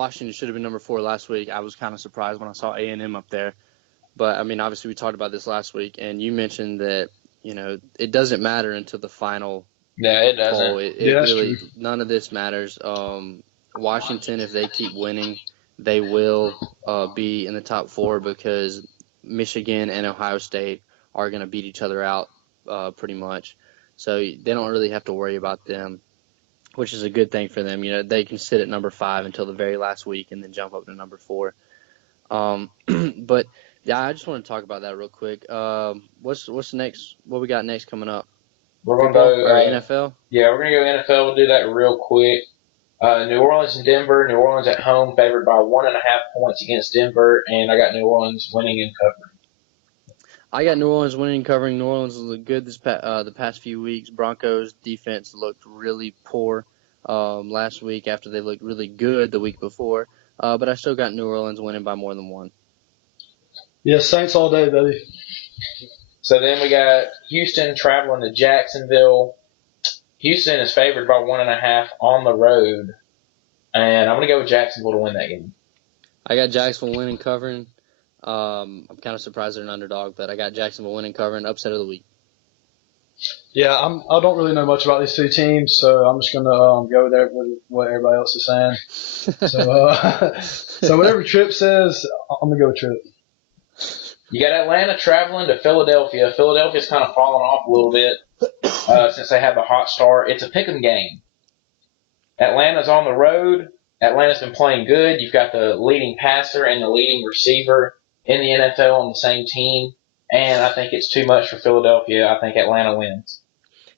Washington should have been number 4 last week. I was kind of surprised when I saw A&M up there. But, I mean, obviously we talked about this last week, and you mentioned that, it doesn't matter until the final Yeah, it doesn't. poll. It that's really true. none of this matters. Washington, if they keep winning, they will be in the top 4 because Michigan and Ohio State are going to beat each other out pretty much. So they don't really have to worry about them, which is a good thing for them. They can sit at number 5 until the very last week and then jump up to number 4. But yeah, I just want to talk about that real quick. What's next? What we got next coming up? We're going to Football go or NFL? Yeah, we're going to go NFL. We'll do that real quick. New Orleans and Denver. New Orleans at home, favored by 1.5 points against Denver, and I got New Orleans winning and covering. I got New Orleans winning and covering. New Orleans looked good the past few weeks. Broncos defense looked really poor last week after they looked really good the week before. But I still got New Orleans winning by more than 1. Yeah, Saints all day, baby. So then we got Houston traveling to Jacksonville. Houston is favored by 1.5 on the road, and I'm going to go with Jacksonville to win that game. I got Jacksonville winning covering. I'm kind of surprised they're an underdog, but I got Jacksonville winning covering. Upset of the week. Yeah, I don't really know much about these 2 teams, so I'm just gonna go with what everybody else is saying. So whatever Tripp says, I'm gonna go with Tripp. You got Atlanta traveling to Philadelphia. Philadelphia's kind of fallen off a little bit since they had the hot start. It's a pick'em game. Atlanta's on the road. Atlanta's been playing good. You've got the leading passer and the leading receiver in the NFL on the same team. And I think it's too much for Philadelphia. I think Atlanta wins.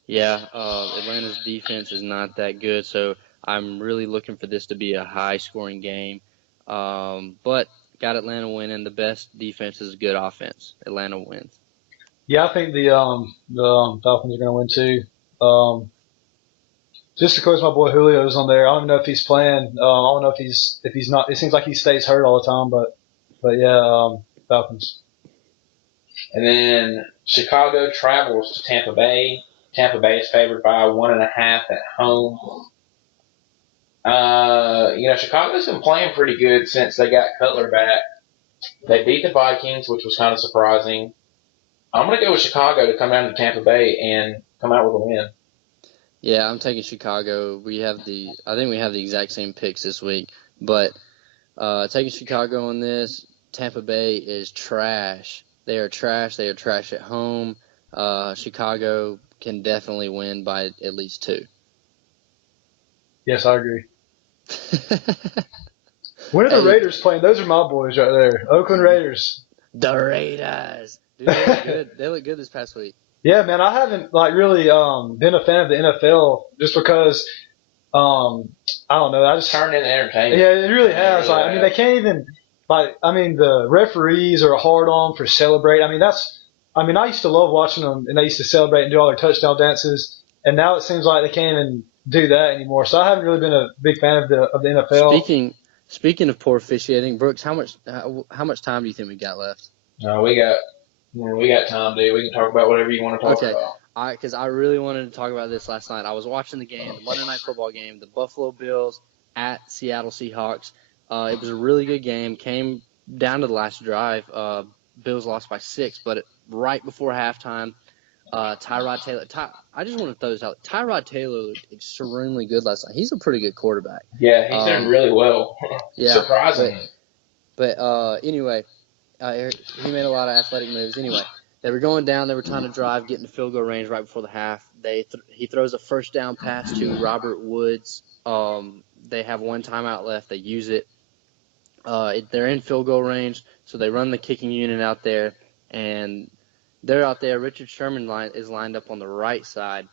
Yeah, Atlanta's defense is not that good, so I'm really looking for this to be a high-scoring game. But got Atlanta winning. The best defense is good offense. Atlanta wins. Yeah, I think the Falcons are gonna win too. Just because my boy Julio's on there, I don't know if he's playing. I don't know if he's not. It seems like he stays hurt all the time, but yeah, Falcons. And then Chicago travels to Tampa Bay. Tampa Bay is favored by 1.5 at home. Chicago's been playing pretty good since they got Cutler back. They beat the Vikings, which was kind of surprising. I'm going to go with Chicago to come down to Tampa Bay and come out with a win. Yeah, I'm taking Chicago. I think we have the exact same picks this week, but taking Chicago on this. Tampa Bay is trash. They are trash. They are trash at home. Chicago can definitely win by at least 2. Yes, I agree. When are the Raiders playing? Those are my boys right there. Oakland Raiders. The Raiders. Dude, they look good. They look good this past week. Yeah, man, I haven't really been a fan of the NFL just because I don't know. I just turned into entertainment. Yeah, it really has. They can't even the referees are hard on for celebrate. I used to love watching them, and they used to celebrate and do all their touchdown dances, and now it seems like they can't even do that anymore. So I haven't really been a big fan of the NFL. Speaking of poor officiating, Brooks, how much time do you think we got left? No, we got time, dude. We can talk about whatever you want to talk about. Okay, because I really wanted to talk about this last night. I was watching the game, the Monday Night Football game, the Buffalo Bills at Seattle Seahawks. It was a really good game. Came down to the last drive. Bills lost by 6, but right before halftime, Tyrod Taylor. I just want to throw this out. Tyrod Taylor looked extremely good last night. He's a pretty good quarterback. Yeah, he's doing really well. Yeah, surprising. But anyway, he made a lot of athletic moves. Anyway, they were going down. They were trying to drive, get in the field goal range right before the half. He throws a first down pass to Robert Woods. They have 1 timeout left. They use it. They're in field goal range, so they run the kicking unit out there, and they're out there. Richard Sherman is lined up on the right side.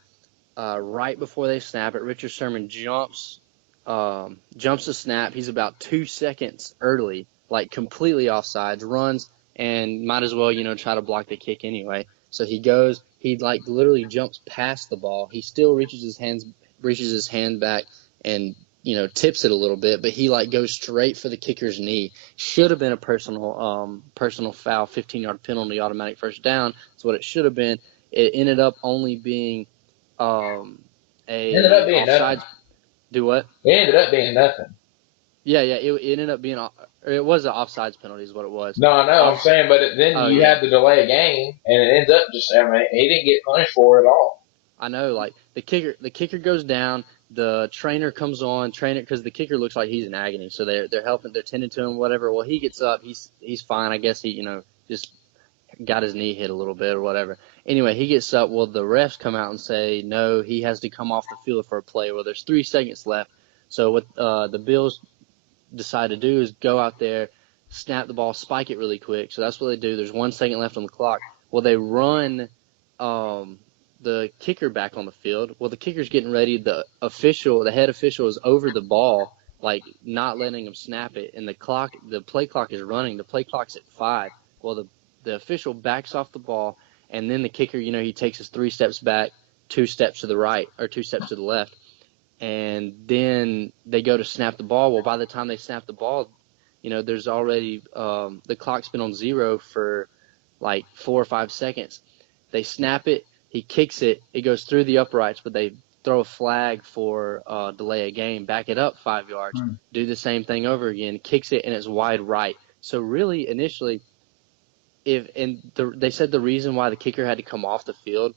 Right before they snap it, Richard Sherman jumps the snap. He's about 2 seconds early, like completely offsides, runs, and might as well, try to block the kick anyway. So he literally jumps past the ball. He still reaches his hand back and tips it a little bit, but he goes straight for the kicker's knee. Should have been a personal foul, 15-yard penalty, automatic first down. That's what it should have been. It ended up only being offsides. Do what? It ended up being nothing. Yeah, it ended up being it was an offsides penalty is what it was. No, I know. I'm saying, but then you had to delay a game, and it ends up just. I mean, he didn't get punished for it at all. I know, like the kicker goes down. The trainer comes on, because the kicker looks like he's in agony. So they're helping, they're tending to him, whatever. Well, he gets up, he's fine. I guess he just got his knee hit a little bit or whatever. Anyway, he gets up. Well, the refs come out and say no, he has to come off the field for a play. Well, there's 3 seconds left. So what the Bills decide to do is go out there, snap the ball, spike it really quick. So that's what they do. There's 1 second left on the clock. Well, they run the kicker back on the field. Well, the kicker's getting ready. The head official is over the ball, like not letting him snap it. And the play clock is running. The play clock's at 5. Well, the official backs off the ball, and then the kicker, he takes his 3 steps back, 2 steps to the right, or 2 steps to the left. And then they go to snap the ball. Well, by the time they snap the ball, there's already the clock's been on 0 for like 4 or 5 seconds. They snap it. He kicks it. It goes through the uprights, but they throw a flag for delay a game, back it up 5 yards, do the same thing over again, kicks it, and it's wide right. So really, initially, they said the reason why the kicker had to come off the field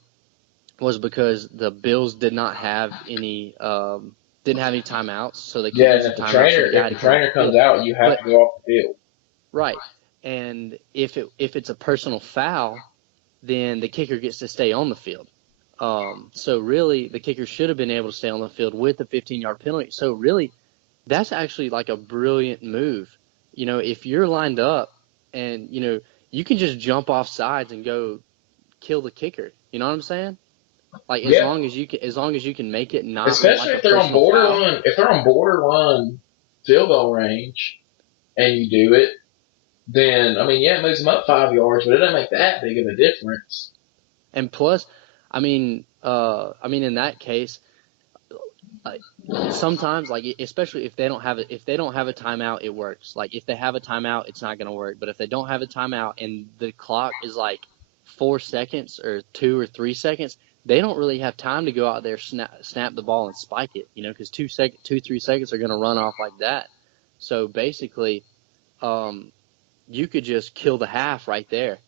was because the Bills did not have any timeouts, so they couldn't use the timeout. If the trainer comes out, you have to go off the field. Right, and if it's a personal foul, then the kicker gets to stay on the field. So really, the kicker should have been able to stay on the field with the 15-yard penalty. So really, that's actually like a brilliant move. If you're lined up and, you can just jump off sides and go kill the kicker. You know what I'm saying? Like as long as you can make it not. Especially if they're on borderline, if they're on borderline field goal range, and you do it, then it moves them up 5 yards, but it doesn't make that big of a difference. And plus, in that case, sometimes, especially if they don't have a timeout, it works. Like if they have a timeout, it's not going to work. But if they don't have a timeout and the clock is like 4 seconds or 2 or 3 seconds, they don't really have time to go out there, snap the ball and spike it, because 3 seconds are going to run off like that. So basically, you could just kill the half right there,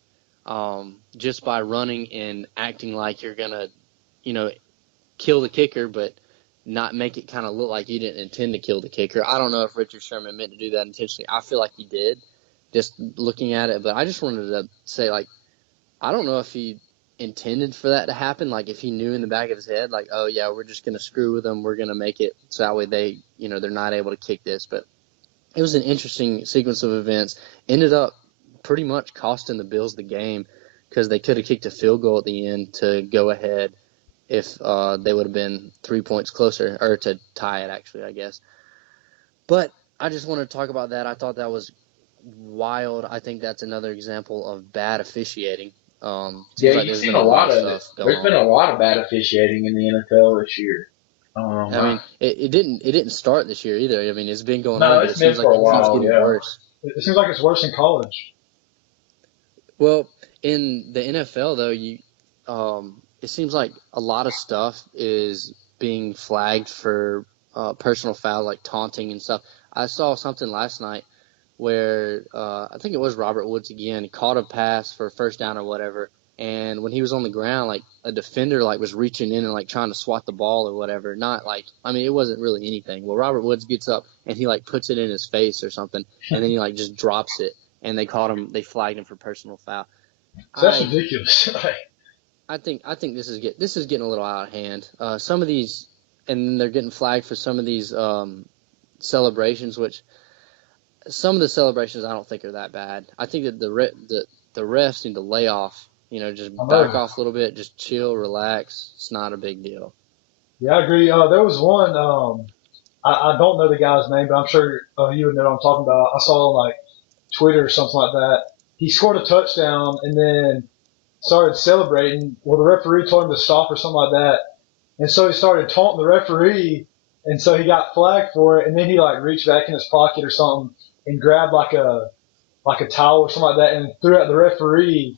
just by running and acting like you're going to, kill the kicker, but not make it kind of look like you didn't intend to kill the kicker. I don't know if Richard Sherman meant to do that intentionally. I feel like he did, just looking at it. But I just wanted to say, I don't know if he intended for that to happen, if he knew in the back of his head, oh yeah, we're just going to screw with them, we're going to make it so that way they, they're not able to kick this. But it was an interesting sequence of events. Ended up pretty much costing the Bills the game because they could have kicked a field goal at the end to go ahead if they would have been 3 points closer, or to tie it, actually, I guess. But I just wanted to talk about that. I thought that was wild. I think that's another example of bad officiating. You've seen a lot of it. There's been a lot of bad officiating in the NFL this year. It didn't start this year either. It's been going on. No, it's been for a while. It keeps getting worse. It seems like it's worse in college. Well, in the NFL though, it seems like a lot of stuff is being flagged for personal foul, like taunting and stuff. I saw something last night where I think it was Robert Woods again. He caught a pass for a first down or whatever, and when he was on the ground, a defender was reaching in and trying to swat the ball or whatever. Not it wasn't really anything. Well, Robert Woods gets up and he puts it in his face or something, and then he just drops it, and they flagged him for personal foul. That's ridiculous. I think this is getting a little out of hand. Some of these, and then they're getting flagged for some of these celebrations, which some of the celebrations I don't think are that bad. I think that the refs need to lay off, just back off a little bit, just chill, relax. It's not a big deal. Yeah, I agree. There was one, I don't know the guy's name, but I'm sure you would know what I'm talking about. I saw on Twitter or something like that. He scored a touchdown and then started celebrating. Well, the referee told him to stop or something like that. And so he started taunting the referee, and so he got flagged for it. And then he reached back in his pocket or something and grabbed a towel or something like that and threw at the referee.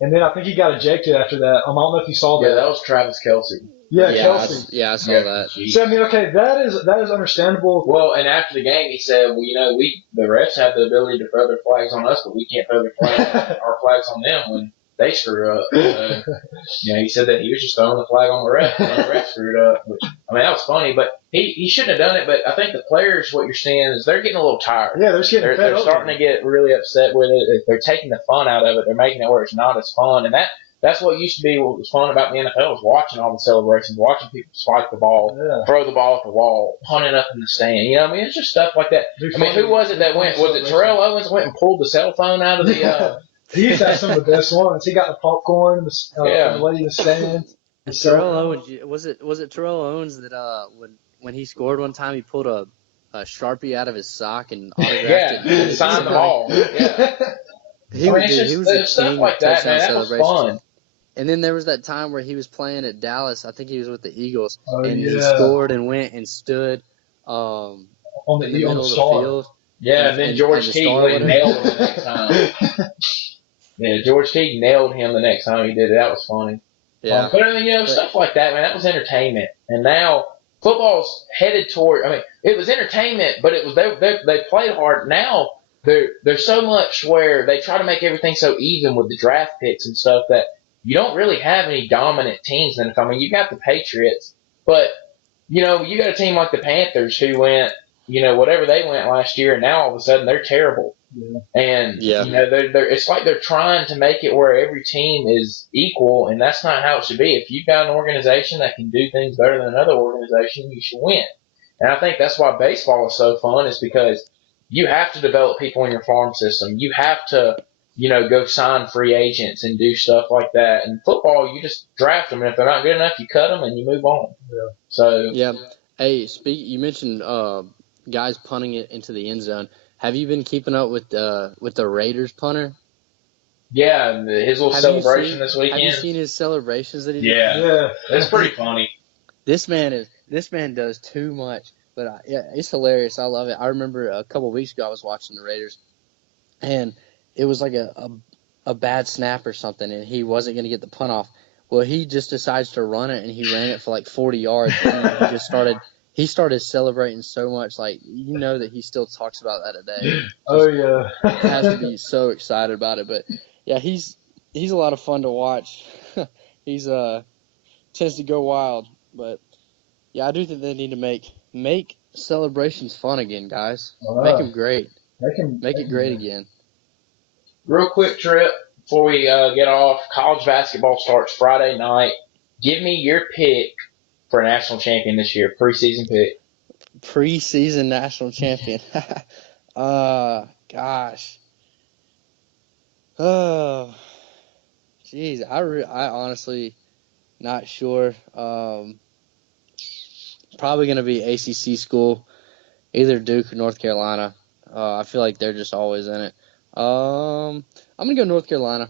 and then I think he got ejected after that. I don't know if you saw that. Yeah, that was Travis Kelce. Yeah, Yeah, Kelsey. I saw that. So I mean, okay, that is understandable. Well, and after the game, he said, "Well, the refs have the ability to throw their flags on us, but we can't throw our flags on them when they screw up." So, he said that he was just throwing the flag on the ref when the ref screwed up. Which, I mean, that was funny, but he shouldn't have done it. But I think the players, what you're seeing is they're getting a little tired. Yeah, they're starting to get really upset with it. They're taking the fun out of it. They're making it where it's not as fun, and that's what used to be what was fun about the NFL was watching all the celebrations, watching people spike the ball, throw the ball at the wall, punt it up in the stand. I mean, it's just stuff like that. I mean, who was it that went? Was it Terrell Owens went and pulled the cell phone out of the? He used to have some of the best ones. He got the popcorn, the lady in the stands. Terrell Owens, was it Terrell Owens that when he scored one time he pulled a Sharpie out of his sock and autographed it? Signed the ball. Yeah. He was the stuff king like of that, touchdown man. That was celebrations. fun. And then there was that time where he was playing at Dallas. I think he was with the Eagles, and he scored and went and stood on in the middle of the field. Yeah, and then George Teague nailed him the next time. Yeah, George Teague nailed him the next time he did it. That was funny. Yeah. But I mean, stuff like that, man. That was entertainment. And now football's headed toward. I mean, it was entertainment, but it was they played hard. Now there's so much where they try to make everything so even with the draft picks and stuff that you don't really have any dominant teams in the NFL. I mean, you got the Patriots, but you got a team like the Panthers who went, whatever they went last year, and now all of a sudden they're terrible. Yeah. And it's like they're trying to make it where every team is equal, and that's not how it should be. If you've got an organization that can do things better than another organization, you should win. And I think that's why baseball is so fun, is because you have to develop people in your farm system. You have to, go sign free agents and do stuff like that. And football, you just draft them, and if they're not good enough, you cut them and you move on. Yeah. So yeah. Hey, you mentioned guys punting it into the end zone. Have you been keeping up with the Raiders punter? Yeah, his little celebration this weekend. Have you seen his celebrations that he did? Yeah, it's pretty funny. This man does too much, but it's hilarious. I love it. I remember a couple of weeks ago I was watching the Raiders, and it was like a bad snap or something, and he wasn't going to get the punt off. Well, he just decides to run it, and he ran it for like 40 yards, and he just started. He started celebrating so much, like that he still talks about that today. Oh yeah, has to be so excited about it. But yeah, he's a lot of fun to watch. He's tends to go wild, but yeah, I do think they need to make celebrations fun again, guys. Make them great. Make it great again. Real quick, Tripp, before we get off, college basketball starts Friday night. Give me your pick for a national champion this year, preseason pick. Preseason national champion. Gosh. Oh, jeez. I honestly not sure. Probably going to be ACC school, either Duke or North Carolina. I feel like they're just always in it. I'm going to go North Carolina.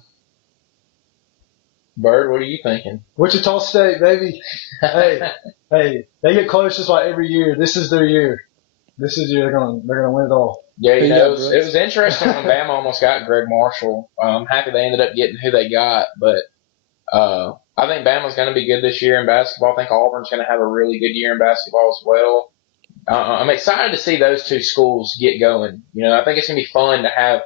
Byrd, what are you thinking? Wichita State, baby. Hey, they get close just like every year. This is their year. This is year they're gonna win it all. Yeah, it was interesting when Bama almost got Greg Marshall. I'm happy they ended up getting who they got, but I think Bama's going to be good this year in basketball. I think Auburn's going to have a really good year in basketball as well. I'm excited to see those two schools get going. I think it's going to be fun to have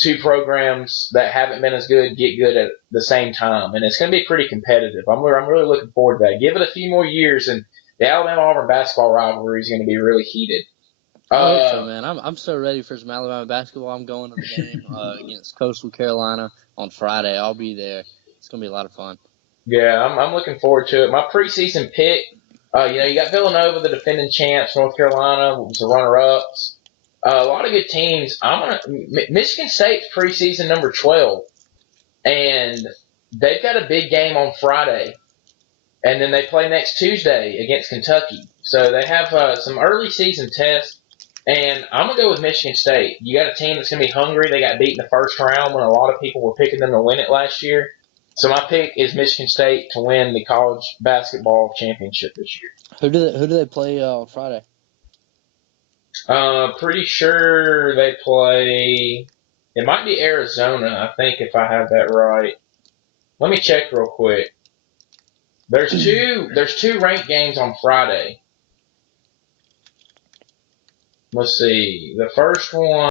two programs that haven't been as good get good at the same time, and it's going to be pretty competitive. I'm really looking forward to that. Give it a few more years, and the Alabama-Auburn basketball rivalry is going to be really heated. I hope so, man. I'm so ready for some Alabama basketball. I'm going to the game against Coastal Carolina on Friday. I'll be there. It's going to be a lot of fun. Yeah, I'm looking forward to it. My preseason pick, you got Villanova, the defending champs. North Carolina was the runner-ups. A lot of good teams. Michigan State's preseason number 12, and they've got a big game on Friday, and then they play next Tuesday against Kentucky. So they have some early season tests, and I'm going to go with Michigan State. You got a team that's going to be hungry. They got beat in the first round when a lot of people were picking them to win it last year. So my pick is Michigan State to win the college basketball championship this year. Who do they play on Friday? Pretty sure they play. It might be Arizona, I think, if I have that right. Let me check real quick. There's two ranked games on Friday. Let's see. The first one.